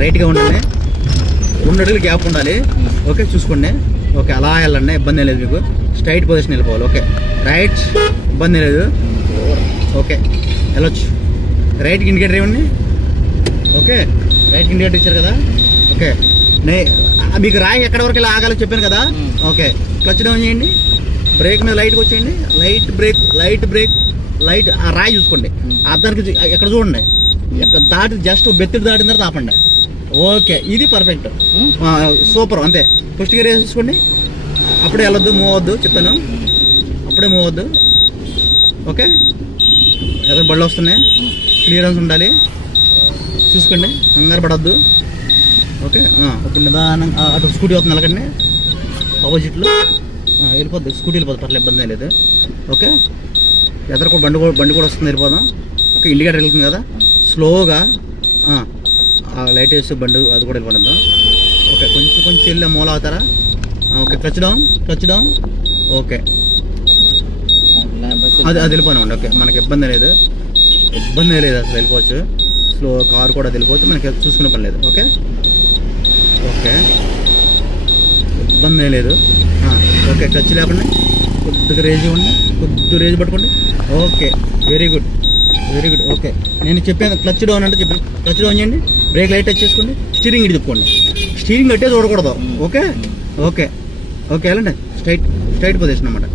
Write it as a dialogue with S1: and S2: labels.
S1: రైట్గా ఉండండి రెండు అడుగులు గ్యాప్ ఉండాలి. ఓకే చూసుకోండి. ఓకే అలా వెళ్ళండి ఇబ్బంది లేదు మీకు. స్ట్రైట్ పొజిషన్ వెళ్ళిపోవాలి ఓకే రైట్ ఇబ్బంది లేదు. ఓకే వెళ్ళొచ్చు. రైట్కి ఇండికేటర్ ఇవ్వండి ఓకే రైట్ ఇండికేటర్ ఇచ్చారు కదా? ఓకే నే మీకు రాయి ఎక్కడ వరకు ఇలా ఆగాలో చెప్పాను కదా. ఓకే క్లచ్ డౌన్ చేయండి. బ్రేక్ మీద లైట్కి వచ్చేయండి. Light brake light brake light ఆ రాయి చూసుకోండి.
S2: మ్మ్.
S1: అర్థానికి ఎక్కడ చూడండి. ఎక్కడ దాటి జస్ట్ బెత్తిడి దాటిన తర్వాత ఆపండి. ఓకే ఇది పర్ఫెక్ట్ సూపర్ అంతే. ఫస్ట్ గేర్ వేసేసుకోండి. అప్పుడే వెళ్ళొద్దు మూవ్ అవద్దు చెప్తాను అప్పుడే మూవ్ అవద్దు ఓకే? ఎదురు బళ్ళు వస్తున్నాయి. క్లియరెన్స్ ఉండాలి. చూసుకోండి కంగారు పడద్దు. ఓకే? ఇప్పుడు నిదానం అటు స్కూటీ వస్తుంది వెళ్ళకండి. ఆపోజిట్లో వెళ్ళిపోద్ది. స్కూటీ వెళ్ళిపోద్ది పర్లేదు ఇబ్బంది లేదు. ఓకే? ఎదురు కూడా బండి కూడా బండి కూడా వస్తుంది వెళ్ళిపోదాం. ఓకే ఇండికేటర్ వెళ్తుంది కదా. స్లోగా లైట్ వేసి బండి అది కూడా వెళ్ళిపోతుందా ఓకే కొంచెం కొంచెం వెళ్ళి మూల అవుతారా okay clutch down clutch down okay అది అది వెళ్ళిపోయినామండి ఓకే మనకి ఇబ్బంది లేదు. ఇబ్బంది లేదు అసలు వెళ్ళిపోవచ్చు. స్లో కారు కూడా వెళ్ళిపోవచ్చు. మనకి చూసుకునే పని లేదు ఓకే ఓకే ఇబ్బంది లేదు. ఓకే టచ్ లేకుండా కొద్దిగా రేజ్ ఇవ్వండి. కొద్దిగా రేజ్ పట్టుకోండి. Okay very good very good okay నేను చెప్పాను క్లచ్ డౌన్ అంటే చెప్పాను క్లచ్ డౌన్ చేయండి బ్రేక్ లైట్ టచ్ చేసుకోండి. స్టీరింగ్ ఇటు తిప్పుకోండి. స్టీరింగ్ కట్టే చూడకూడదు ఓకే ఓకే ఓకే వెళ్ళండి. స్ట్రైట్ స్ట్రైట్ పొజిషన్ అన్నమాట.